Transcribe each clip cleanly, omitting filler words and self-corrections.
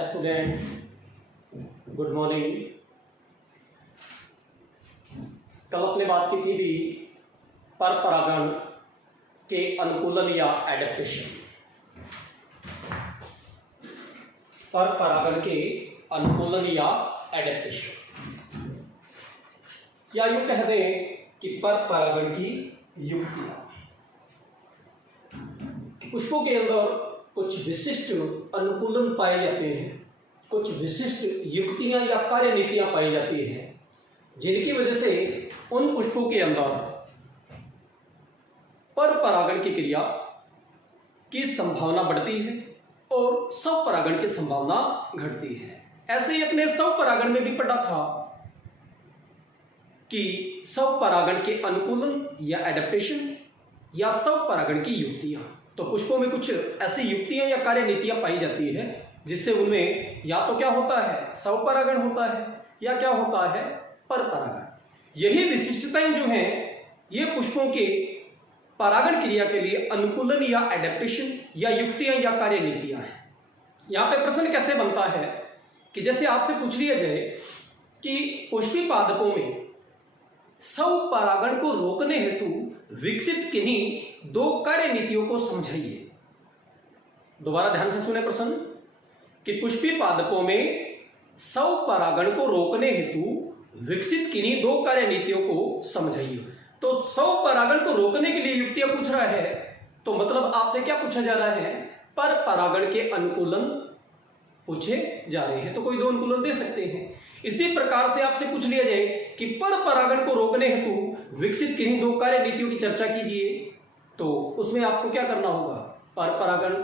Hi students, good morning. कल अपने बात की थी भी पर परागण के अनुकूलन या एडेप्टेशन। पर परागण के अनुकूलन या एडेप्टेशन, या यूं कह दें कि पर परागण की युक्तियां। पुष्पों के अंदर कुछ विशिष्ट अनुकूलन पाए जाते हैं, कुछ विशिष्ट युक्तियां या कार्य नीतियां पाई जाती हैं, जिनकी वजह से उन पुष्पों के अंदर पर परागण की क्रिया की संभावना बढ़ती है और स्व परागण की संभावना घटती है। ऐसे ही अपने स्व परागण में भी पढ़ा था कि स्व परागण के अनुकूलन या एडेप्टेशन या स्व परागण की युक्तियां। तो पुष्पों में कुछ ऐसी युक्तियां या कार्य नीतियां पाई जाती है जिससे उनमें या तो क्या होता है, स्व परागण होता है, या क्या होता है, पर परागण। यही विशिष्टताएं जो हैं ये पुष्पों के परागण क्रिया के लिए अनुकूलन या एडेप्टेशन या युक्तियां या कार्य नीतियां हैं। यहां पे प्रश्न कैसे बनता है कि जैसे आपसे पूछ लिया जाए कि पुष्पी पादपों में स्व परागण को रोकने हेतु विकसित किन्हीं दो कार्य नीतियों को समझाइए। दोबारा ध्यान से सुने प्रश्न कि पुष्पी पादपों में स्व परागण को रोकने हेतु विकसित किन्हीं दो कार्य नीतियों को समझाइए। तो स्व परागण को रोकने के लिए युक्तियां पूछ रहा है, तो मतलब आपसे क्या पूछा जा रहा है, पर परागण के अनुकूलन पूछे जा रहे हैं। तो कोई दो अनुकूलन दे सकते हैं। इसी प्रकार से आपसे पूछ लिया जाए कि पर परागण को रोकने हेतु विकसित किन्हीं दो कार्य नीतियों की चर्चा कीजिए, तो उसमें आपको क्या करना होगा, पर परागण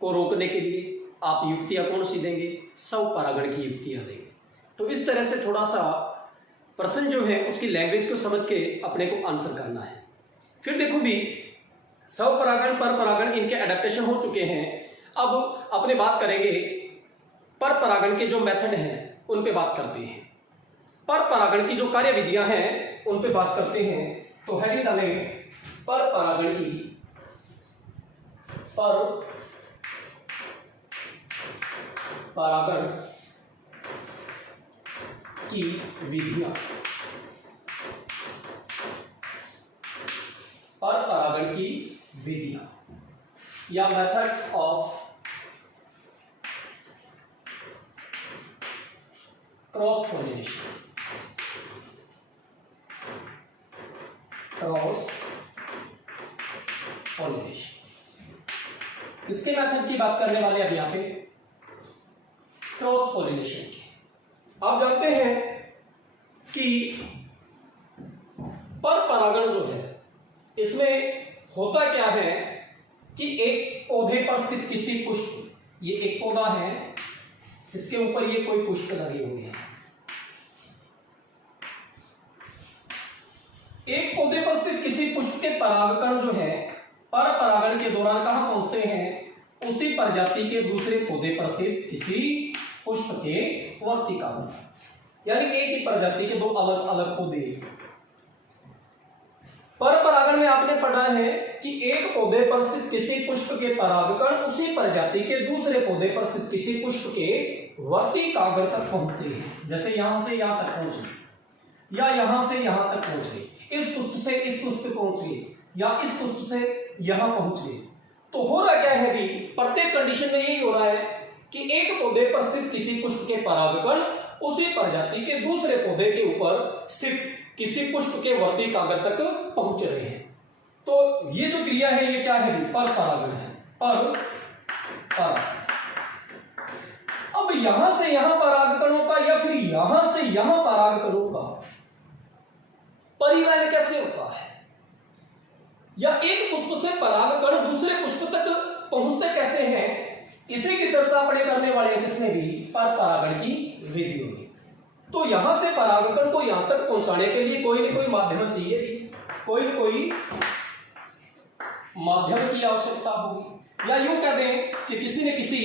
को रोकने के लिए आप युक्तियां कौन सी देंगे, स्व परागण की युक्तियां देंगे। तो इस तरह से थोड़ा सा प्रश्न जो है उसकी लैंग्वेज को समझ के अपने को आंसर करना है। फिर देखो भी स्व परागण पर परागण इनके एडेप्टेशन हो चुके हैं। अब अपने बात करेंगे पर परागण के जो मेथड हैं उन पे बात करते हैं। पर परागण की जो कार्य विधियां हैं उन पे बात करते हैं। तो हेडिंग डालेंगे पर परागण की पर परागण की विधियां। पर परागण की विधियां या methods of cross pollination. Cross pollination किसके मेथड की बात करने वाले अब यहां पे, क्रॉस पॉलिनेशन की। आप जानते हैं कि पर परागण जो है इसमें होता क्या है कि एक पौधे पर स्थित किसी पुष्प, ये एक पौधा है, इसके ऊपर ये कोई पुष्प लगे हुए हैं। एक पौधे पर स्थित किसी पुष्प के परागकण जो है पर परागण के दौरान कहां पहुंचते हैं, उसी प्रजाति के दूसरे पौधे पर स्थित किसी पुष्प के वर्तिकाग्र। यानी एक ही प्रजाति के दो अलग अलग पौधे। पर परागण में आपने पढ़ा है कि एक पौधे पर स्थित किसी पुष्प के परागकण उसी प्रजाति के दूसरे पौधे पर स्थित किसी पुष्प के वर्तिकाग्र तक पहुंचते हैं। जैसे यहां से यहां तक पहुंचे या यहां से यहां तक पहुंचे, इस पुष्प से इस पुष्प पे पहुंचे या इस पुष्प से यहां पहुंचे। तो हो रहा क्या है कि प्रत्येक कंडीशन में यही हो रहा है कि एक पौधे पर स्थित किसी पुष्प के परागकण उसी प्रजाति के दूसरे पौधे के ऊपर स्थित किसी पुष्प के वर्तिकाग्र तक पहुंच रहे हैं। तो ये जो क्रिया है ये क्या है, पर परागण है। पर परागण। अब यहां से यहां परागकणों का या फिर यहां से यहां परागकणों का परिवहन कैसे होता है, या एक पुष्प से परागकण दूसरे पुष्प तक पहुंचते कैसे हैं, इसी की चर्चा अपने करने वाले हैं किसमें भी, पर परागण की विधियों में। तो यहां से परागकण को यहां तक पहुंचाने के लिए कोई ना कोई माध्यम चाहिए, कोई ना कोई माध्यम की आवश्यकता होगी, या यूं कह दें कि किसी न किसी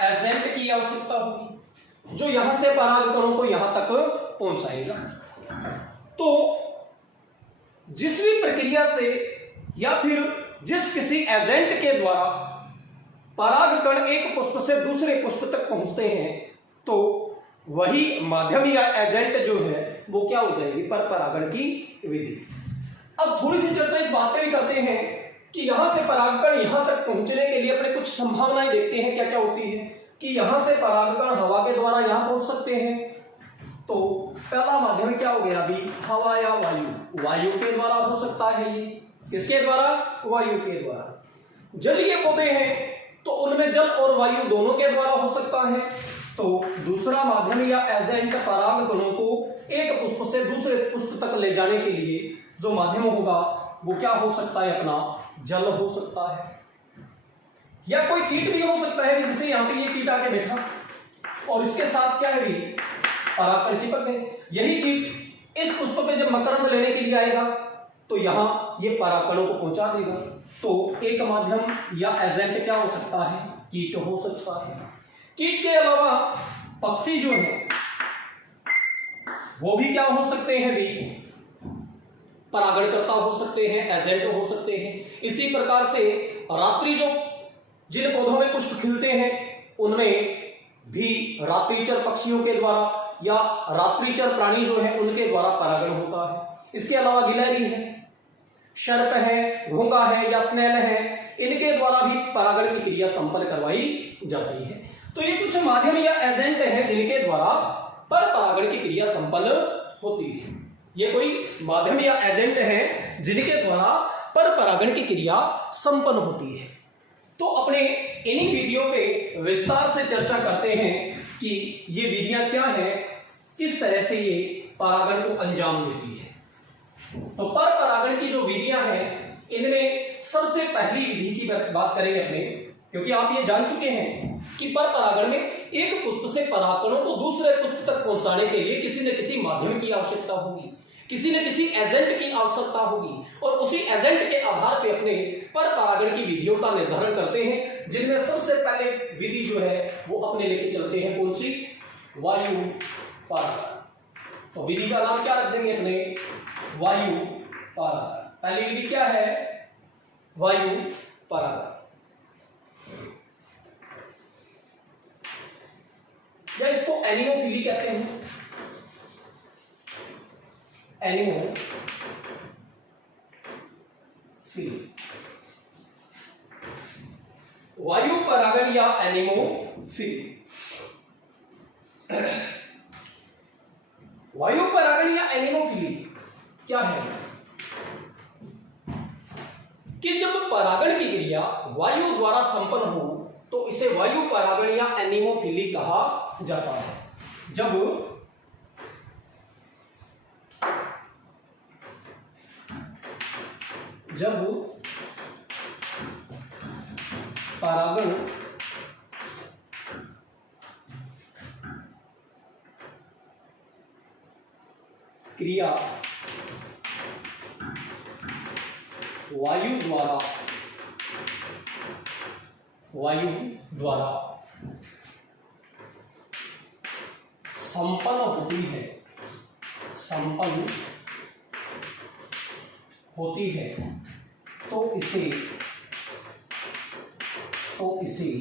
एजेंट की आवश्यकता होगी जो यहां से परागकणों को यहां तक पहुंचाएगा। तो जिस भी प्रक्रिया से या फिर जिस किसी एजेंट के द्वारा परागकण एक पुष्प से दूसरे पुष्प तक पहुंचते हैं तो वही माध्यम या एजेंट जो है वो क्या हो जाएगी, पर परागण की विधि। अब थोड़ी सी चर्चा इस बात पे भी करते हैं कि यहां से परागकण यहां तक पहुंचने के लिए अपने कुछ संभावनाएं देखते हैं क्या क्या होती है कि यहां से परागकण हवा के द्वारा यहां पहुंच सकते हैं। तो पहला माध्यम क्या हो गया अभी, हवा या वायु, वायु के द्वारा हो सकता है ये, किसके द्वारा, वायु के द्वारा। जलीय पौधे हैं तो उनमें जल और वायु दोनों के द्वारा हो सकता है। तो दूसरा माध्यम या एजेंट परागकणों को एक पुष्प से दूसरे पुष्प तक ले जाने के लिए जो माध्यम होगा वो क्या हो सकता है, अपना जल हो सकता है, या कोई कीट भी हो सकता है, जैसे यहाँ पे ये कीट आके बैठा और इसके साथ क्या है भी परागकण चिपक गए। यही कीट इस पुष्प पे जब मकरंद लेने के लिए आएगा तो यहाँ ये परागकणों को पहुंचा देगा। तो एक माध्यम या एजेंट क्या हो सकता है, कीट हो सकता है। कीट के अलावा पक्षी जो है वो भी क्या हो सकते हैं भी, परागणकर्ता हो सकते हैं, एजेंट हो सकते हैं। इसी प्रकार से रात्रि जो जिन पौधों में पुष्प खिलते हैं उनमें भी रात्रिचर पक्षियों के द्वारा या रात्रिचर प्राणी जो है उनके द्वारा परागण होता है। इसके अलावा गिलहरी है, सर्प है, घोंघा है या स्नेल है, इनके द्वारा भी परागण की क्रिया संपन्न करवाई जाती है। तो ये कुछ माध्यम या एजेंट है जिनके द्वारा पर परागण की क्रिया संपन्न होती है। ये कोई माध्यम या एजेंट है जिनके द्वारा पर परागण की क्रिया संपन्न होती है। तो अपने इन्हीं विधियों पे विस्तार से चर्चा करते हैं कि ये विधियां क्या है, किस तरह से ये परागण को अंजाम देती है। तो पर परागण की जो विधियां हैं इनमें सबसे पहली विधि की बात करेंगे अपने, क्योंकि आप ये जान चुके हैं कि पर परागण में एक पुष्प से परागकणों को दूसरे पुष्प तक पहुंचाने के लिए किसी न किसी माध्यम की आवश्यकता होगी, किसी न किसी एजेंट की आवश्यकता होगी, और उसी एजेंट के आधार पे अपने पर परागण की विधियों का निर्धारण करते हैं, जिनमें सबसे पहले विधि जो है वो अपने लेके चलते हैं कौन सी, वायु परागण। तो विधि का नाम क्या रख देंगे अपने, वायु परागण। पहली विधि क्या है, वायु परागण, या इसको एनिमोफिली कहते हैं। एनिमोफिली, वायु परागण या एनिमोफिली। वायु परागण या एनिमोफिली क्या है कि जब परागण की क्रिया वायु द्वारा संपन्न हो तो इसे वायु परागण या एनिमोफिली कहा जाता है। जब परागण क्रिया वायु द्वारा संपन्न होती है तो इसे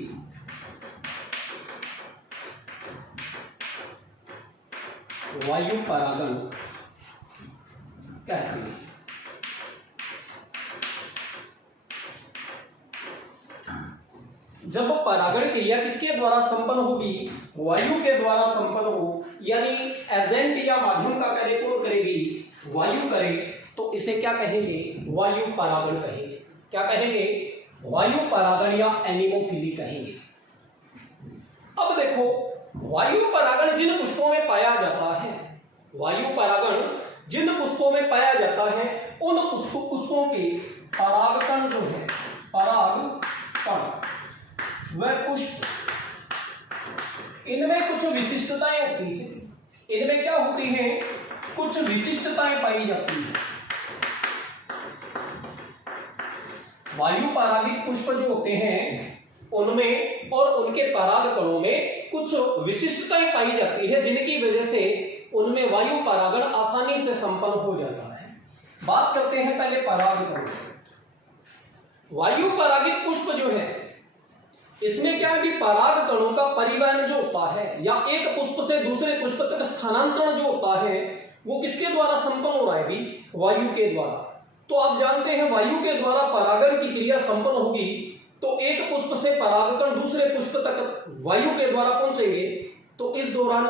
वायु परागण कहते हैं। जब परागण क्रिया किसके द्वारा संपन्न होगी, वायु के द्वारा संपन्न हो, यानी एजेंट या माध्यम का कार्य कौन करेगी, वायु करे, तो इसे क्या कहेंगे, वायु परागण कहेंगे। क्या कहेंगे, वायु परागण या एनिमोफिली कहेंगे। अब देखो, वायु परागण जिन पुष्पों में पाया जाता है, वायु परागण जिन पुष्पों में पाया जाता है उन पुष्पों के परागकण जो है, परागकण वह पुष्प, इनमें कुछ विशिष्टताएं होती है। इनमें क्या होती है, कुछ विशिष्टताएं पाई जाती है। वायु परागित पुष्प जो होते हैं उनमें और उनके परागकणों में कुछ विशिष्टताएं पाई जाती है, जिनकी वजह से उनमें वायु परागण आसानी से संपन्न हो जाता है। बात करते हैं पहले परागकण। वायु परागित पुष्प जो है इसमें क्या है कि पराग कणों का परिवहन जो होता है या एक पुष्प से दूसरे पुष्प तक स्थानांतरण जो होता है वो किसके द्वारा संपन्न हो रहा है भी? वायु के द्वारा। तो आप जानते हैं वायु के द्वारा परागण की क्रिया संपन्न होगी तो एक पुष्प से परागकण दूसरे पुष्प तक वायु के द्वारा पहुंचेंगे। तो इस दौरान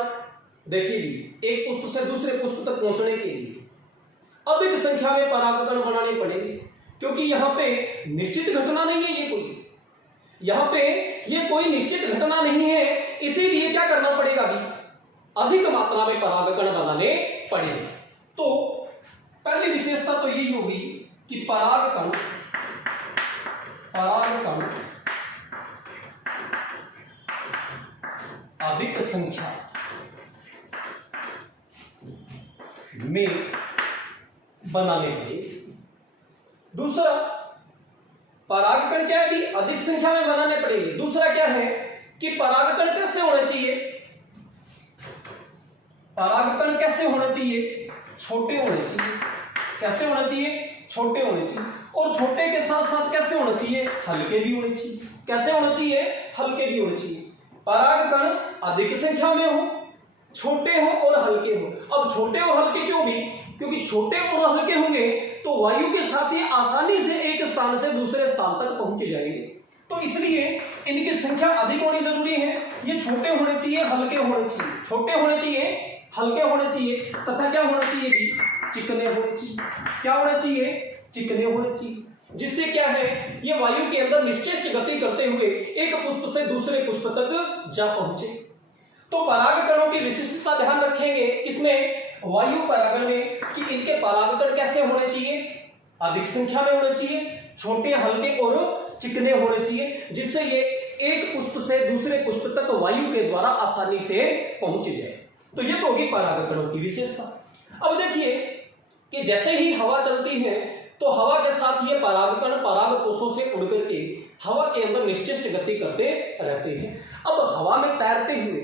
देखिए भी एक पुष्प से दूसरे पुष्प तक पहुंचने के लिए अधिक संख्या में परागकण बनाने पड़ेंगे, क्योंकि यहाँ पे निश्चित घटना नहीं है, यहाँ पे ये कोई निश्चित घटना नहीं है, इसीलिए क्या करना पड़ेगा भी? अधिक मात्रा में परागकण बनाने पड़ेंगे। तो पहली विशेषता तो यही होगी कि परागकण अधिक संख्या में बनाने पड़ेंगे। दूसरा, परागकण क्या है? अधिक संख्या में बनाने पड़ेंगे। दूसरा क्या है कि परागकण कैसे होने चाहिए? परागकण कैसे होने चाहिए? छोटे होने चाहिए। कैसे होने चाहिए? छोटे होने चाहिए। और छोटे के साथ साथ कैसे होने चाहिए? हल्के भी होने चाहिए। कैसे होने चाहिए? हल्के भी होने चाहिए। परागकण अधिक संख्या में हो, छोटे हो और हल्के हो। अब छोटे और हल्के क्यों भी? क्योंकि छोटे और हल्के होंगे तो वायु के साथ ये आसानी से एक स्थान से दूसरे स्थान तक पहुंच जाएंगे। तो इसलिए इनकी संख्या अधिक होनी जरूरी है। ये छोटे होने चाहिए, हल्के होने चाहिए। छोटे होने चाहिए, हल्के होने चाहिए तथा क्या होने चाहिए भी? चिकने होने चाहिए। क्या होने चाहिए? चिकने होने चाहिए। जिससे क्या है ये वायु के अंदर निश्चित गति करते हुए एक पुष्प से दूसरे पुष्प तक जा पहुंचे। तो परागकणों की विशिष्टता ध्यान रखेंगे किसमें? वायु परागण में, कि इनके परागकण कैसे होने चाहिए? अधिक संख्या में होने चाहिए, छोटे, हल्के और चिकने होने चाहिए, जिससे ये एक पुष्प से दूसरे पुष्प तक वायु के द्वारा आसानी से पहुंच जाए। तो ये तो होगी परागकणों की विशेषता। अब देखिए कि जैसे ही हवा चलती है तो हवा के साथ ये परागकण पराग कोषों से उड़ करके हवा के अंदर निश्चित गति करते रहते हैं। अब हवा में तैरते हुए,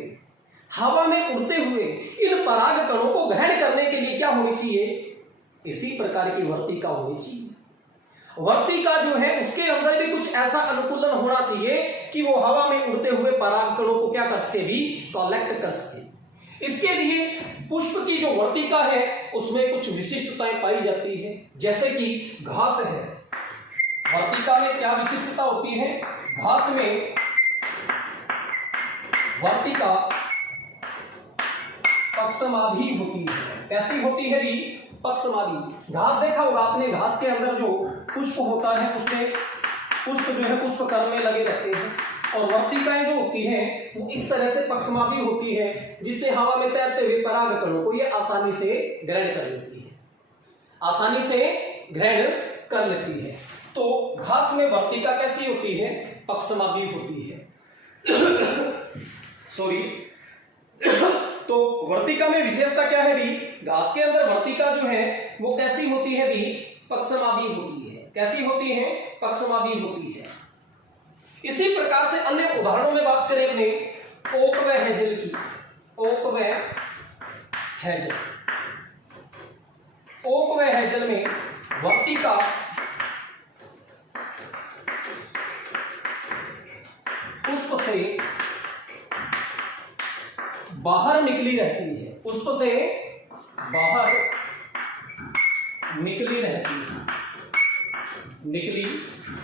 हवा में उड़ते हुए इन परागकणों को ग्रहण करने के लिए क्या होनी चाहिए? इसी प्रकार की वर्तिका होनी चाहिए। वर्तिका जो है उसके अंदर भी कुछ ऐसा अनुकूलन होना चाहिए कि वो हवा में उड़ते हुए परागकणों को क्या कर सके भी? कलेक्ट कर सके। इसके लिए पुष्प की जो वर्तिका है उसमें कुछ विशिष्टताएं पाई जाती है। जैसे कि घास है, वर्तिका में क्या विशिष्टता होती है? घास में वर्तिका पक्षमाभी होती है। कैसी होती है भी? पक्षमाभी। घास देखा होगा आपने, घास के अंदर जो पुष्प होता है उसमें पुष्प जो है पुष्प कण में लगे रहते हैं और वर्तिकाएं जो होती हैं वो इस तरह से पक्षमाभी होती है, जिससे हवा में तैरते हुए परागकणों को ये आसानी से ग्रहण कर लेती है, आसानी से ग्रहण कर लेती है। तो घास में वर्तिका कैसी होती है? पक्षमाभी होती है। सॉरी। तो वर्तिका में विशेषता क्या है भी? घास के अंदर वर्तिका जो है वो कैसी होती है भी? पक्षमाभी होती है। कैसी होती है? पक्षमाभी होती है। इसी प्रकार से अन्य उदाहरणों में बात करें अपने ओक व हेजल की। ओक व हेजल, ओक व हेजल में वर्तिका पुष्प से बाहर निकली रहती है, पुष्प से बाहर निकली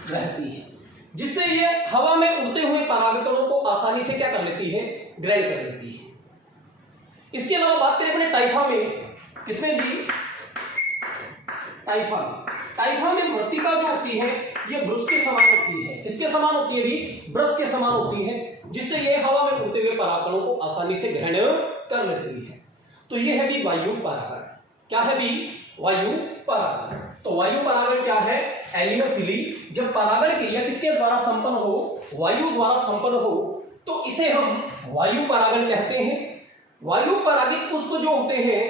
रहती है, जिससे ये हवा में उड़ते हुए परागकणों को आसानी से क्या कर लेती है? ग्रहण कर लेती है। इसके अलावा बात करें अपने टाइफा में, किसमें भी? टाइफा में। टाइफा में वर्तिका जो होती है ये ब्रश के समान होती है। किसके समान होती है भी? ब्रश के समान होती है, जिससे ये हवा में उड़ते हुए परागकणों को आसानी से ग्रहण कर लेती है। तो ये है भी वायु परागण। क्या है भी? वायु परागण। तो वायु परागण क्या है? एलियोफिली। जब परागण क्रिया किसके द्वारा संपन्न हो? वायु द्वारा संपन्न हो तो इसे हम वायु परागण कहते हैं। वायु परागित पुष्प जो होते हैं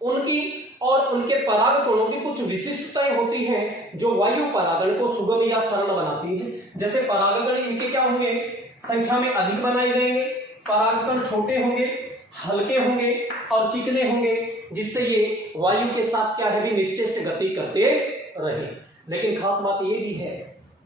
उनकी और उनके परागकणों की कुछ विशिष्टताएं होती हैं जो वायु परागण को सुगम या सरल बनाती है। जैसे परागकण इनके क्या होंगे? संख्या में अधिक बनाए जाएंगे, परागकण छोटे होंगे, हल्के होंगे और चिकने होंगे, जिससे ये वायु के साथ क्या है भी? निश्चित गति करते रहे। लेकिन खास बात ये भी है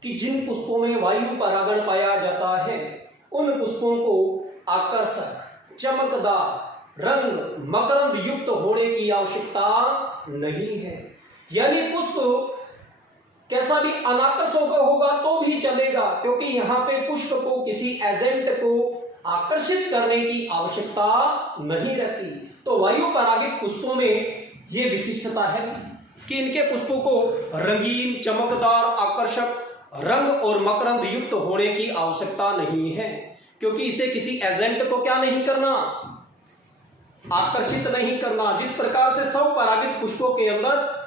कि जिन पुष्पों में वायु परागण पाया जाता है उन पुष्पों को आकर्षक, चमकदार, रंग, मकरंद युक्त होने की आवश्यकता नहीं है। यानी पुष्प कैसा भी अनाकर्षक होगा तो भी चलेगा, क्योंकि यहाँ पे पुष्प को किसी एजेंट को आकर्षित करने की आवश्यकता नहीं रहती। तो वायु परागित पुष्पों में ये विशिष्टता है कि इनके पुष्पों को रंगीन, चमकदार, आकर्षक, रंग और मकरंद युक्त होने की आवश्यकता नहीं है, क्योंकि इसे किसी एजेंट को क्या नहीं करना, आकर्षित नहीं करना। जिस प्रकार से स्वपरागित पुष्पों के अंदर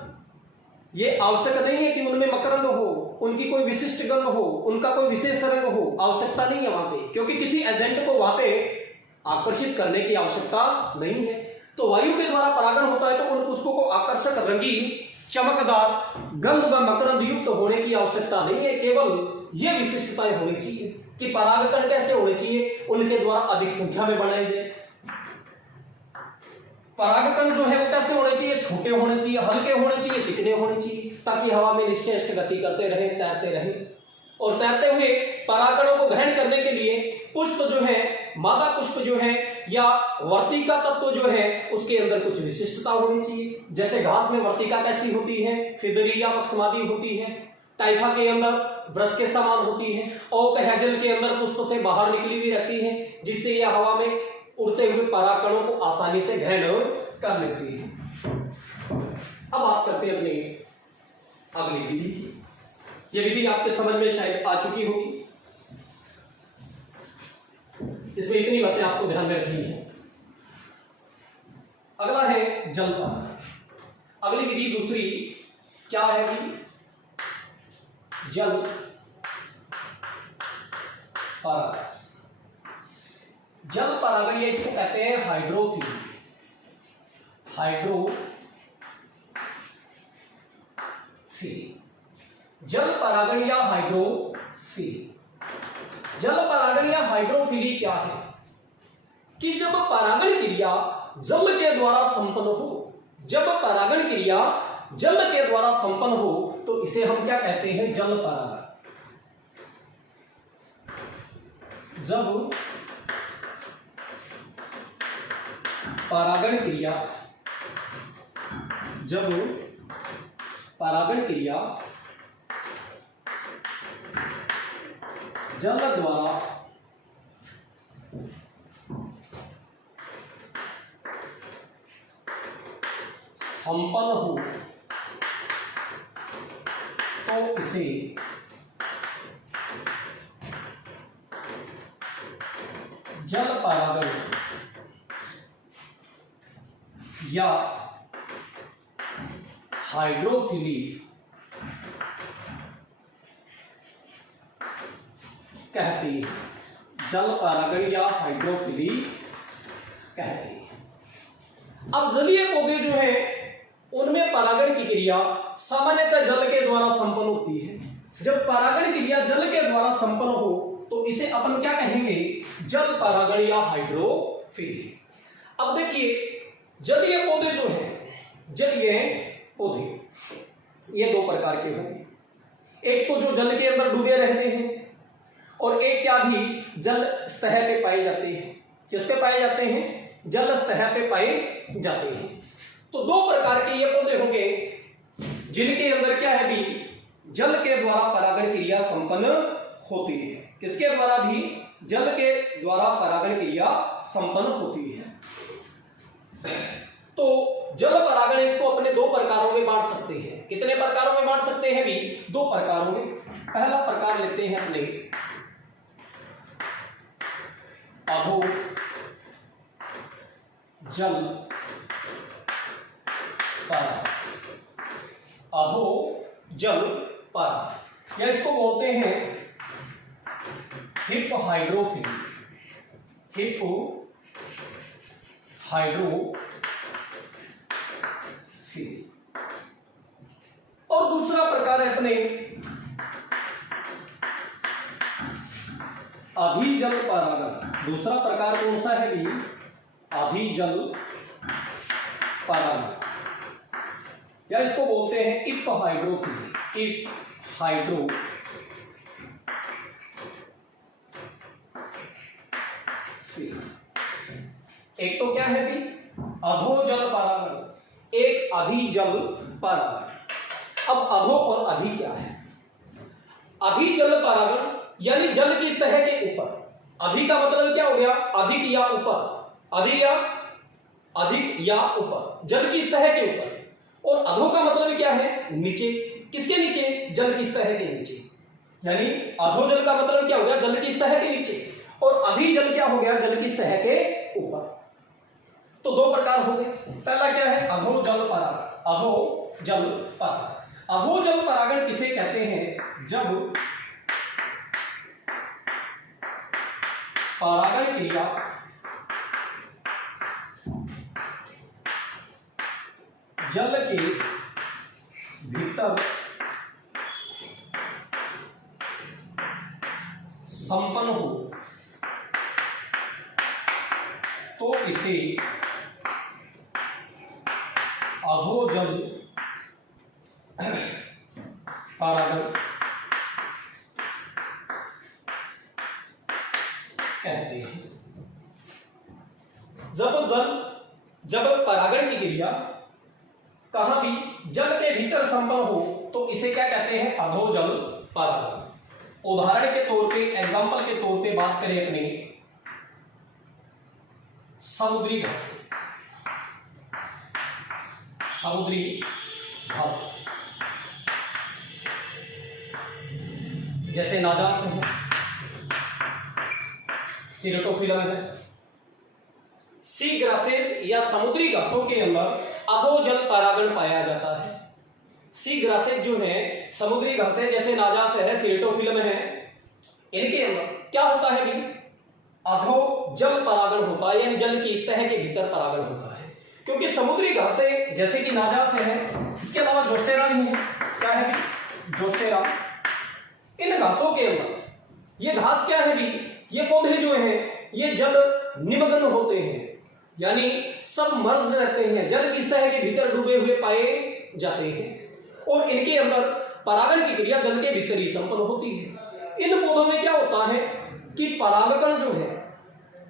ये आवश्यक नहीं है कि उनमें मकरंद हो, उनकी कोई विशिष्ट गंध हो, उनका कोई विशेष रंग हो, आवश्यकता नहीं है वहां पे, क्योंकि किसी एजेंट को वहां पे आकर्षित करने की आवश्यकता नहीं है। तो वायु के द्वारा परागण होता है तो उन पुष्पों को आकर्षक, रंगीन, चमकदार, गंध व मकरंद युक्त होने की आवश्यकता नहीं है। केवल ये विशिष्टताएं होनी चाहिए कि परागकण कैसे होने चाहिए, उनके द्वारा अधिक संख्या में बनाए जाए। परागकण जो है वो कैसे होने चाहिए, छोटे होने चाहिए, हल्के होने चाहिए, चिकने होने चाहिए, ताकि हवा में निश्चेष्ट गति करते रहे, तैरते रहे। और तैरते हुए परागकणों को ग्रहण करने के लिए पुष्प जो है, मादा पुष्प जो है या वर्तिका तत्व जो है, उसके अंदर कुछ विशिष्टता होनी चाहिए। जैसे घास में वर्तिका कैसी होती है, फिदरी या पक्षमादी होती है। टाइफा के अंदर ब्रश के समान होती है। ओक हेजल के अंदर पुष्प से बाहर निकली हुई रहती है, जिससे यह हवा में उड़ते हुए परागकणों को आसानी से ग्रहण कर लेती है। अब बात करते हैं अपनी अगली विधि की। यह विधि आपके समझ में शायद आ चुकी होगी। इसमें इतनी बातें आपको ध्यान में रखनी है। अगला है जल परागण। अगली विधि दूसरी क्या है कि जल परागण। जल परागण या इसको कहते हैं हाइड्रोफिली। जल परागण या हाइड्रोफिली। जल परागण या हाइड्रोफिली क्या है कि जब परागण क्रिया जल के द्वारा संपन्न हो, जब परागण क्रिया जल के द्वारा संपन्न हो तो इसे हम क्या कहते हैं, जल परागण। जब परागण क्रिया जल द्वारा संपन्न हो तो इसे जल परागण या हाइड्रोफिली कहते हैं। जल परागण या हाइड्रोफिली कहते हैं। अब जलीय पौधे जो है उनमें परागण की क्रिया सामान्यतः जल के द्वारा संपन्न होती है। जब परागण क्रिया जल के द्वारा संपन्न हो तो इसे अपन क्या कहेंगे, जल परागण या हाइड्रोफिली। अब देखिए जलीय पौधे जो है, जलीय पौधे ये दो प्रकार के होंगे। एक तो जो जल के अंदर डूबे रहते हैं और एक क्या भी जल सतह पे पाए जाते हैं। किस पे पाए जाते हैं, जल सतह पे पाए जाते हैं। तो दो प्रकार के ये पौधे होंगे जिनके अंदर क्या है भी जल के द्वारा परागण क्रिया संपन्न होती है। किसके द्वारा भी, जल के द्वारा परागण क्रिया संपन्न होती है। तो जल परागण इसको अपने दो प्रकारों में बांट सकते हैं। कितने प्रकारों में बांट सकते हैं भी, दो प्रकारों में। पहला प्रकार लेते हैं अपने अभो जल परागण। अभो जल परागण या इसको बोलते हैं हिप हाइड्रोफिली। Hip hydrophily. और दूसरा प्रकार है अपने अभिजल परागण। दूसरा प्रकार कौन सा है भी, अभिजल परागण या इसको बोलते हैं इप हाइड्रोफिली। इप हाइड्रोफिली। एक तो क्या है भी अधोजल परागण, एक अधिजल परागण। अब अधो और अधि क्या है? अधिजल परागण यानी जल की सतह के ऊपर। अधि का मतलब क्या हो गया? अधिक या ऊपर, अधिक या ऊपर, जल की सतह के ऊपर। और अधो का मतलब क्या है? नीचे। किसके नीचे? जल की सतह के नीचे। यानी अधोजल का मतलब क्या हो गया? जल की सतह के नीचे। और अधिजल क्या हो गया? जल की सतह के ऊपर। तो दो प्रकार हो गए। पहला क्या है? अधोजल परागण। अधोजल परागण, अधोजल परागण किसे कहते हैं? जब परागण क्रिया जल के भीतर संपन्न हो तो इसे अधोजल परागण कहते हैं। जब परागण की क्रिया कहां भी जल के भीतर संपन्न हो तो इसे क्या कहते हैं? अधोजल परागण। उदाहरण के तौर पे, एग्जांपल के तौर पे बात करें अपने समुद्री घास, समुद्री घास जैसे नाजास है, सिरेटोफिलम है। सी ग्रासेज या समुद्री घासों के अंदर अधोजल परागण पाया जाता है। सी ग्रासेज जो है, समुद्री घासें जैसे नाजास है, सिरेटोफिलम है, इनके अंदर क्या होता है भी? अधोजल परागण होता है, यानी जल की सतह के भीतर परागण होता है। क्योंकि समुद्री घासें जैसे कि नाजास है, इसके अलावा जोस्टेरा नहीं है। क्या है भी? जोस्टेरा। इन घासों के अंदर ये घास क्या है भी? ये पौधे जो हैं ये जल निमग्न होते हैं, यानी सबमर्ज्ड रहते हैं, जल की सतह के भीतर डूबे हुए पाए जाते हैं। और इनके अंदर परागण की क्रिया जल के भीतर ही संपन्न होती है। इन पौधों में क्या होता है कि परागकण जो है,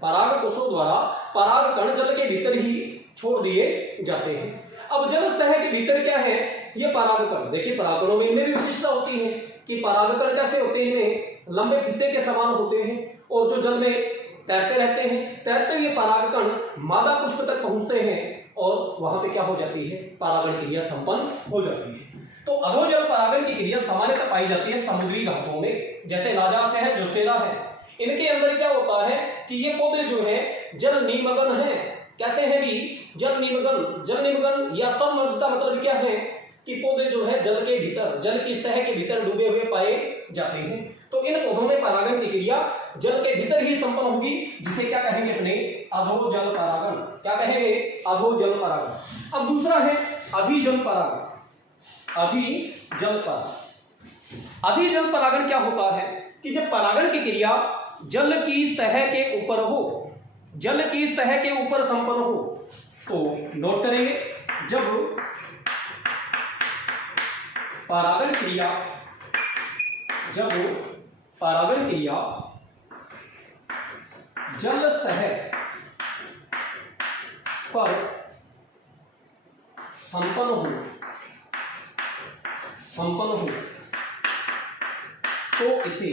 पराग कोषों द्वारा परागकण जल के भीतर ही छोड़ दिए जाते हैं। अब जल सतह के भीतर क्या है? ये परागकण। देखिए परागकणों में इनमें भी विशिष्टता होती है कि परागकण कैसे होते हैं? इनमें लंबे फीते के समान होते हैं और जो जल में तैरते रहते हैं। तैरते हुए परागकण मादा पुष्प तक पहुंचते हैं और वहां पे क्या हो जाती है? परागण क्रिया संपन्न हो जाती है। तो अधोजल परागण की क्रिया सामान्यतः पाई जाती है समुद्री घासों में, जैसे नाजास है, जोस्टेरा है। इनके अंदर क्या होता है कि ये पौधे जो है जल निमग्न है। कैसे है भी? जल निमग्न। जल निमग्न या सबमर्ज्ड का मतलब क्या है कि पौधे जो है जल के भीतर, जल की सतह के भीतर डूबे हुए पाए जाते हैं। तो इन पौधों में परागण की क्रिया जल के भीतर ही संपन्न होगी, जिसे क्या कहेंगे अपने? अधोजल परागण। क्या कहेंगे? अधोजल परागण। अब दूसरा है अधिजल परागण। अधिजल परागण। अधिजल परागण क्या होता है कि जब परागण की क्रिया जल की सतह के ऊपर हो, जल की सतह के ऊपर संपन्न हो, तो नोट करेंगे, जब परागण क्रिया जल सतह पर संपन्न हो तो इसे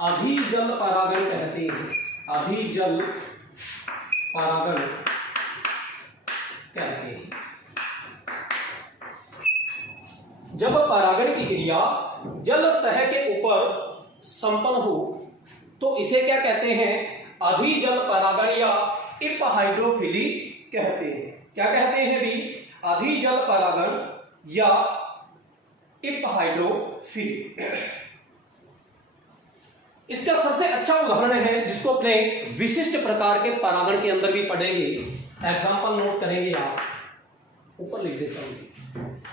अधिजल परागण कहते हैं। अधिजल परागण कहते हैं। जब परागण की क्रिया जल सतह के ऊपर संपन्न हो तो इसे क्या कहते हैं? अधिजल परागण या इपहाइड्रोफिली कहते हैं। क्या कहते हैं भी? अधिजल परागण या इपहाइड्रोफिली। इसका सबसे अच्छा उदाहरण है जिसको अपने विशिष्ट प्रकार के परागण के अंदर भी पढ़ेंगे। एग्जाम्पल नोट करेंगे आप, ऊपर लिख देता हूं।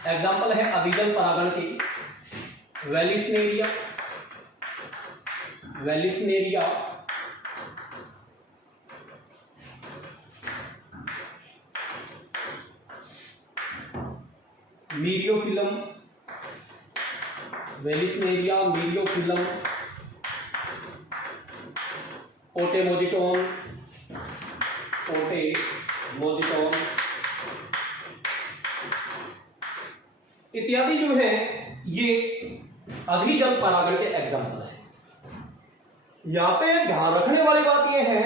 एग्जाम्पल है अधिजल परागण की, वेलिस्नेरिया, मीरियोफिलम, ओटेमोजिटोन इत्यादि जो है ये अधिजल परागण के एग्जाम्पल है। यहां पे ध्यान रखने वाली बात यह है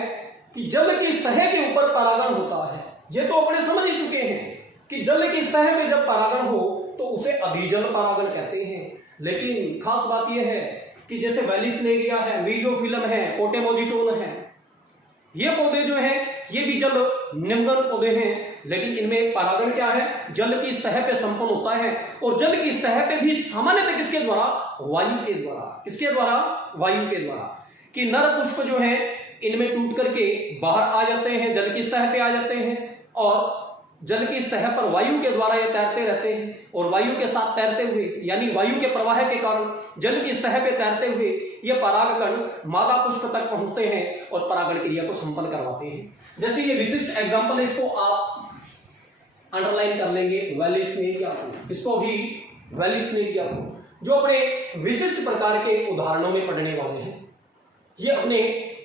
कि जल की सतह के ऊपर परागण होता है, ये तो अपने समझ ही चुके हैं कि जल की सतह पे जब परागण हो तो उसे अधिजल परागण कहते हैं। लेकिन खास बात यह है कि जैसे वेलिस्नेरिया है, मीजोफिलम है, ओटेमोजिटोन है, ये पौधे जो हैं ये भी जल निम्न पौधे हैं, लेकिन इनमें परागण क्या है, जल की सतह पे संपन्न होता है। और जल की सतह पे भी सामान्यतः किसके द्वारा, वायु के द्वारा। किसके द्वारा, वायु के द्वारा। कि नर पुष्प जो हैं इनमें टूट करके बाहर आ जाते हैं, जल की सतह पे आ जाते हैं, और जल की सतह पर वायु के द्वारा ये तैरते रहते हैं। और वायु के साथ तैरते हुए, यानी वायु के प्रवाह के कारण जल की सतह पे तैरते हुए ये परागकण मादा पुष्प तक पहुंचते हैं और परागण क्रिया को संपन्न करवाते हैं। जैसे ये विशिष्ट एग्जाम्पल है, इसको आप अंडरलाइन कर लेंगे, वेलिस्नेरिया को, इसको भी वेलिस्नेरिया को, जो अपने विशिष्ट प्रकार के उदाहरणों में पढ़ने वाले हैं। ये अपने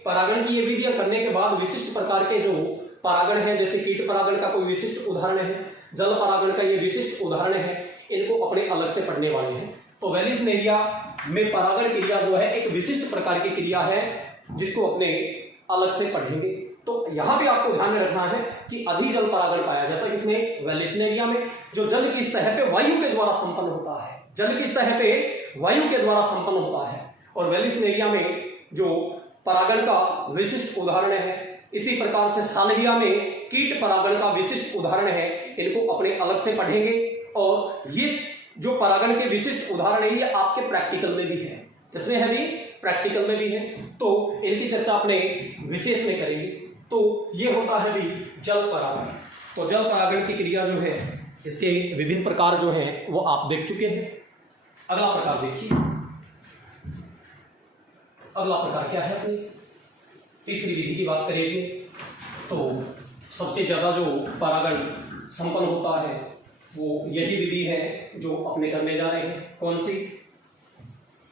परागण की ये विधियां करने के बाद विशिष्ट प्रकार के जो परागण है, जैसे कीट परागण का कोई विशिष्ट उदाहरण है, जल परागण का ये विशिष्ट उदाहरण है, इनको अपने अलग से पढ़ने वाले हैं। तो वेलिस्नेरिया में परागण क्रिया जो है एक विशिष्ट प्रकार की क्रिया है, जिसको अपने अलग से पढ़ेंगे। तो यहां भी आपको ध्यान में रखना है कि अधिजल परागण पाया जाता है किसमें, वेलिस्नेरिया में, जो जल की सतह पे वायु के द्वारा संपन्न होता है। जल की सतह पे वायु के द्वारा संपन्न होता है। और वेलिस्नेरिया में जो परागण का विशिष्ट उदाहरण है, इसी प्रकार से साल्विया में कीट परागण का विशिष्ट उदाहरण है, इनको अपने अलग से पढ़ेंगे। और ये जो परागण के विशिष्ट उदाहरण है ये आपके प्रैक्टिकल में भी है, किसमें है भी, प्रैक्टिकल में भी है। तो इनकी चर्चा अपने विशेष में करेंगे। तो ये होता है भी जल परागण। तो जल परागण की क्रिया जो है इसके विभिन्न प्रकार जो हैं वो आप देख चुके हैं। अगला प्रकार देखिए, अगला प्रकार क्या है, अपनी तीसरी विधि की बात करेंगे। तो सबसे ज्यादा जो परागण संपन्न होता है वो यही विधि है जो अपने करने जा रहे हैं। कौन सी,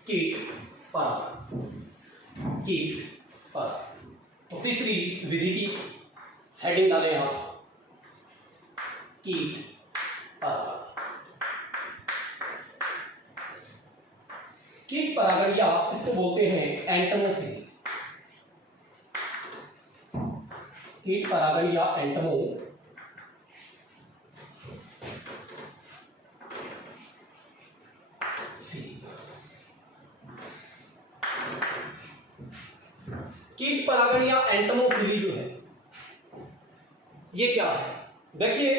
कीट परागण, कीट परागण। तो तीसरी विधि की हेडिंग डालें आप, कीट परागण। कीट परागण या इसको बोलते हैं एंटमोफिली। कीट परागण या एंटमोफिली। कीट परागण या एंटमोफिली जो है ये क्या है, देखिए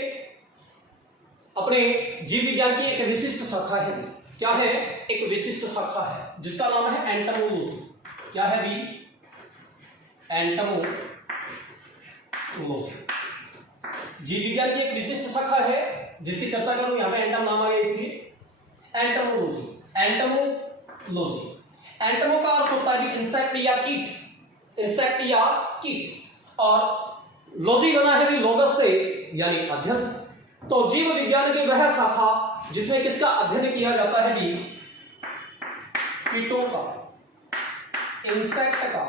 अपने जीव विज्ञान की एक विशिष्ट शाखा है। क्या है, एक विशिष्ट शाखा है जिसका नाम है एंटमोलॉजी। क्या है भी, एंटमोलॉजी। जीव विज्ञान की एक विशिष्ट शाखा है जिसकी चर्चा करूं, यहां पे एंटम नाम आ गया इसलिए एंटमोलॉजी। एंटमोलॉजी, एंटमो का अर्थ होता है इंसेक्ट या कीट, इंसेक्ट या कीट, और लॉजी बना है भी लोगस से, यानी अध्ययन। तो जीव विज्ञान की वह शाखा जिसमें किसका अध्ययन किया जाता है भी, कीटों का, इंसेक्ट का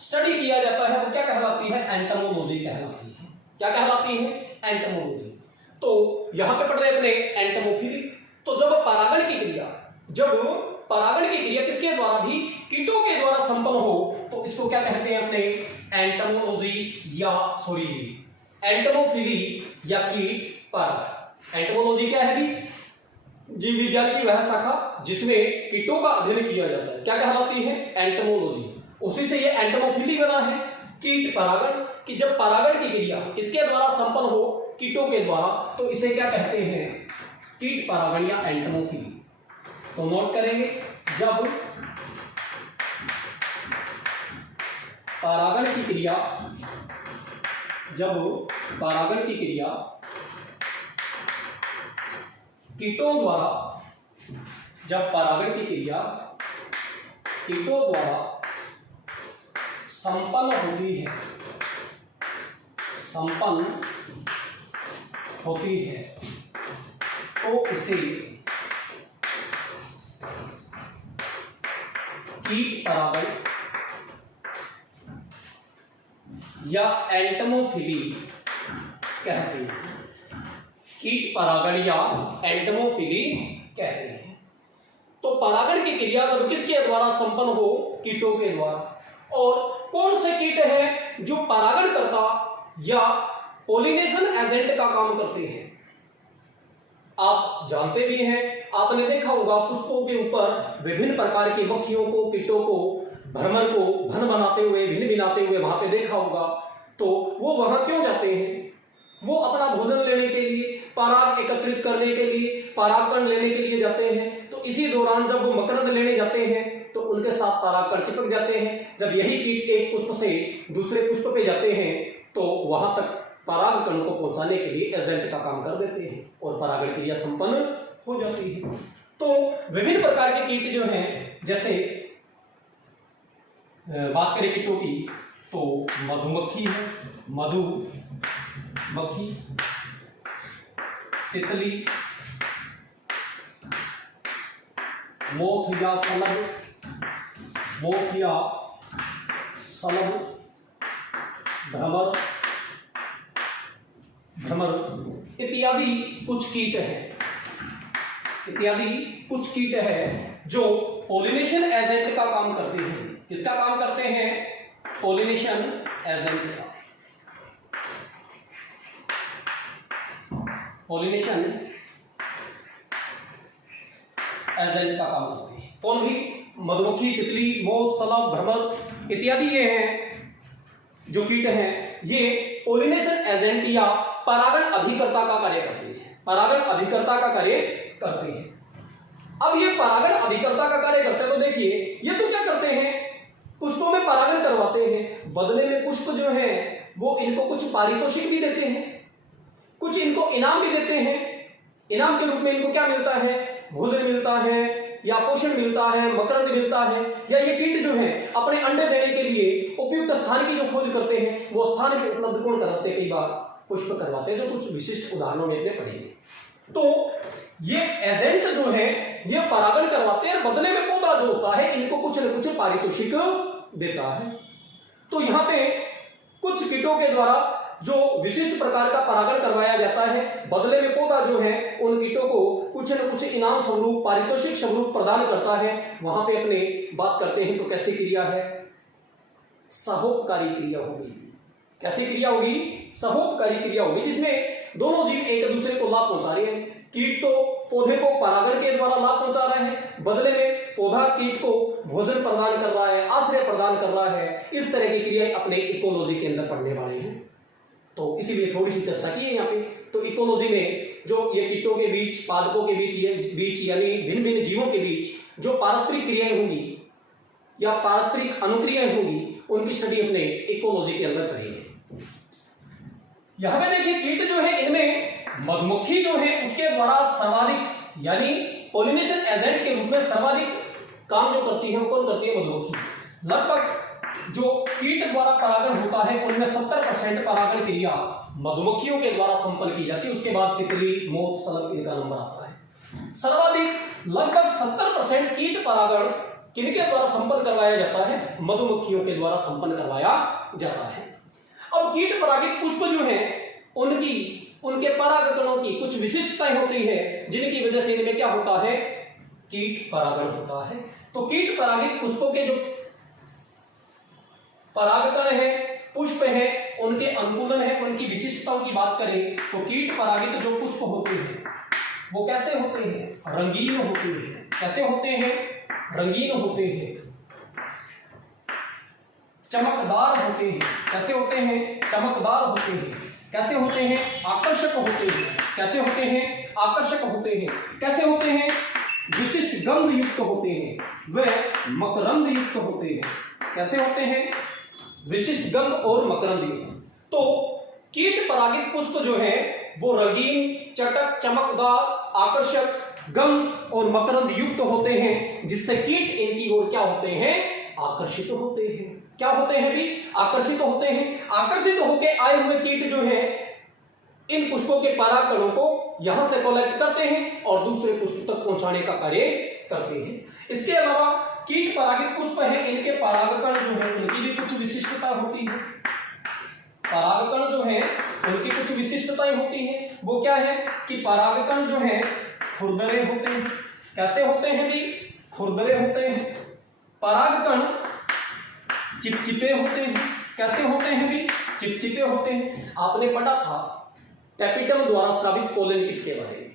स्टडी किया जाता है, वो क्या कहलाती है, एंटमोलॉजी कहलाती है। क्या कहलाती है, एंटमोलॉजी। तो यहां पे पढ़ रहे अपने एंटमोफिली। तो जब परागण की क्रिया, जब परागण की क्रिया किसके द्वारा भी, कीटों के द्वारा संपन्न हो, तो इसको क्या कहते हैं अपने, एंटमोलॉजी या एंटमोफिली या कीट परागण। एंटमोलॉजी क्या है भी, जीव विज्ञान की वह शाखा जिसमें कीटों का अध्ययन किया जाता है, क्या कहलाती है, एंटमोलॉजी। उसी से ये एंटमोफिली बना है, कीट परागण, कि जब परागण की क्रिया किसके द्वारा संपन्न हो, कीटों के द्वारा, तो इसे क्या कहते हैं, कीट परागण या एंटमोफिली। तो नोट करेंगे, जब परागण की क्रिया, जब परागण की क्रिया कीटों द्वारा, जब परागण की क्रिया कीटों द्वारा संपन्न होती है, संपन्न होती है, तो इसे कीट परागण या एंटमोफिली कहते हैं। कीट परागण या एंटमोफिली कहते हैं। तो परागण की क्रिया जब किसके द्वारा संपन्न हो? कीटों के द्वारा। और कौन से कीट हैं जो परागण करता या पोलिनेशन एजेंट का काम करते हैं? आप जानते भी हैं, आपने देखा होगा पुष्पों के ऊपर विभिन्न प्रकार की मक्खियों को, कीटों को, भ्रमर को भन बनाते हुए, भिन भिनाते हुए वहां पे देखा होगा। तो वो वहां क्यों जाते हैं? वो अपना भोजन लेने के लिए, पराग एकत्रित करने के लिए, परागकण लेने के लिए जाते हैं। तो इसी दौरान जब वो मकरंद लेने जाते हैं तो उनके साथ परागकण चिपक जाते हैं। जब यही कीट एक पुष्प से दूसरे पुष्प पे जाते हैं तो वहां तक परागकण को पहुंचाने के लिए एजेंट का काम कर देते हैं और परागण क्रिया संपन्न हो जाती है। तो विभिन्न प्रकार के कीट जो हैं, जैसे बात करें कीटों की तो मधुमक्खी है, मधुमक्खी, तितली, मोथ या शलभ, भ्रमर इत्यादि कुछ कीट हैं जो पोलिनेशन एजेंट का काम करते हैं। किसका काम करते हैं? पोलिनेशन एजेंट का। पोलिनेशन एजेंट का काम करते हैं। कौन भी? मधुमक्खी, तितली, मोथ, शलभ, भ्रमर इत्यादि ये हैं जो कीट हैं, ये पोलिनेशन एजेंट या परागण अभिकर्ता का कार्य करते हैं। परागण अभिकर्ता का कार्य करते हैं। अब ये परागण अभिकर्ता का कार्य करते हैं तो देखिए ये तो क्या करते हैं? पुष्पों में परागण करवाते हैं। बदले में पुष्प जो है वो इनको कुछ पारितोषिक भी देते हैं, कुछ इनको इनाम भी देते हैं। इनाम के रूप में इनको क्या मिलता है? भोजन मिलता है या पोषण मिलता है, मकरंद मिलता है, या ये कीट जो है अपने अंडे देने के लिए उपयुक्त स्थान की जो खोज करते हैं वो स्थान भी उपलब्ध कौन कराते हैं? कई बार पुष्प करवाते हैं, जो कुछ विशिष्ट उदाहरणों में अपने पढ़ेंगे। तो ये एजेंट जो है ये परागण करवाते हैं और बदले में पौधा जो होता है इनको कुछ न कुछ पारितोषिक देता है। तो यहाँ पे कुछ कीटों के द्वारा जो विशिष्ट प्रकार का परागण करवाया जाता है, बदले में पौधा जो है उन कीटों को कुछ न कुछ इनाम स्वरूप, पारितोषिक स्वरूप प्रदान करता है। वहां पे अपने बात करते हैं तो कैसी क्रिया है? सहोपकारी क्रिया होगी। कैसी क्रिया होगी? सहोपकारी क्रिया होगी, जिसमें दोनों जीव एक दूसरे को लाभ पहुंचा रहे हैं। कीट तो पौधे को परागण के द्वारा लाभ पहुंचा रहा है, बदले में पौधा कीट को भोजन प्रदान कर रहा है, आश्रय प्रदान कर रहा है। इस तरह की क्रियाएं अपने इकोलॉजी के अंदर पढ़ने वाले हैं, तो इसीलिए थोड़ी सी चर्चा की है यहाँ पे। तो इकोलॉजी में जो ये कीटों के बीच, पादपों के बीच यानी भिन्न भिन्न जीवों के बीच जो पारस्परिक क्रियाएं होंगी या पारस्परिक अनुक्रियाएं होंगी, उनकी स्टडी अपने इकोलॉजी के अंदर करेंगे। यहां पे देखिए कीट जो है इनमें मधुमक्खी जो है उसके द्वारा सर्वाधिक यानी पोलिनेशन एजेंट के रूप में सर्वाधिक काम जो करती है वो कौन करती है? मधुमक्खी। लगभग जो कीट द्वारा परागण होता है उनमें 70% परागण क्रिया मधुमक्खियों के द्वारा संपन्न की जाती है। उसके बाद तितली, मोथ, शलभ इनका नंबर आता है। सर्वाधिक लगभग 70% कीट परागण किनके द्वारा संपन्न करवाया जाता है? मधुमक्खियों के द्वारा संपन्न करवाया जाता है। अब कीट परागित पुष्प जो है उनके परागकणों की कुछ विशिष्टताएं होती है जिनकी वजह से इनमें क्या होता है? कीट परागण होता है। तो कीट परागित पुष्पों के जो परागकण है, पुष्प है, उनके अनुकूलन है, उनकी विशिष्टताओं की बात करें तो कीट परागित जो पुष्प होते हैं वो कैसे होते हैं? रंगीन होते हैं। कैसे होते हैं? रंगीन होते हैं, चमकदार होते हैं। कैसे होते हैं? चमकदार होते हैं। कैसे होते हैं? आकर्षक होते हैं। कैसे होते हैं? आकर्षक होते हैं। कैसे होते हैं? विशिष्ट गंध युक्त होते हैं, वे मकरंद युक्त होते हैं। कैसे होते हैं? विशिष्ट गंध और मकरंद युक्त। तो कीट परागित पुष्प जो है वो रंगीन, चटक, चमकदार, आकर्षक, गंध और मकरंद युक्त होते हैं, जिससे कीट इनकी ओर क्या होते हैं? आकर्षित होते हैं। क्या होते हैं भी? आकर्षित होते हैं। आकर्षित होकर आए हुए कीट जो है इन पुष्पों के परागकणों को यहां से कलेक्ट करते हैं और दूसरे पुष्प तक पहुंचाने का कार्य करते हैं। इसके अलावा कीट परागित पुष्प है, इनके परागकण जो है उनकी भी कुछ विशिष्टता होती है। परागकण जो है उनकी कुछ विशिष्टताएं होती हैं। वो क्या है कि परागकण जो है खुरदरे होते हैं। कैसे होते हैं भी? खुरदरे होते हैं। परागकण चिपचिपे होते हैं। कैसे होते हैं भी? चिपचिपे होते हैं। आपने पढ़ा था टैपिटम द्वारा स्रावित पोलन किट के बारे में।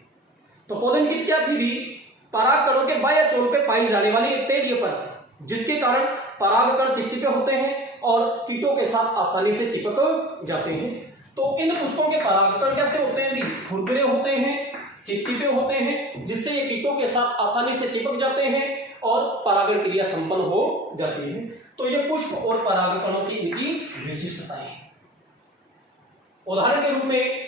तो पोलन किट क्या थी भी? परागकणों के बाह्य छोर पे पाई जाने वाली एक तेलीय परत, जिसके कारण परागकण चिपचिपे होते हैं और कीटों के साथ आसानी से चिपक जाते हैं। तो इन पुष्पों के परागकण कैसे होते हैं भी? खुरदरे होते हैं, चिपचिपे होते हैं, जिससे ये कीटों के साथ आसानी से चिपक जाते हैं और परागण क्रिया संपन्न हो जाती है। तो ये पुष्प और परागकणों की इनकी विशिष्टताएं हैं। उदाहरण के रूप में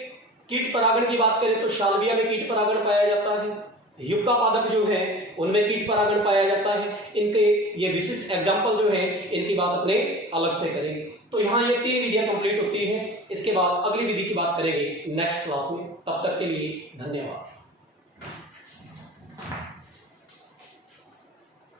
कीट परागण की बात करें तो शालविया में कीट परागण पाया जाता है। युक्का पादप जो है उनमें कीट परागण पाया जाता है। इनके ये विशिष्ट एग्जाम्पल जो है इनकी बात अपने अलग से करेंगे। तो यहाँ ये 3 विधियां कंप्लीट होती हैं। इसके बाद अगली विधि की बात करेंगे नेक्स्ट क्लास में। तब तक के लिए धन्यवाद।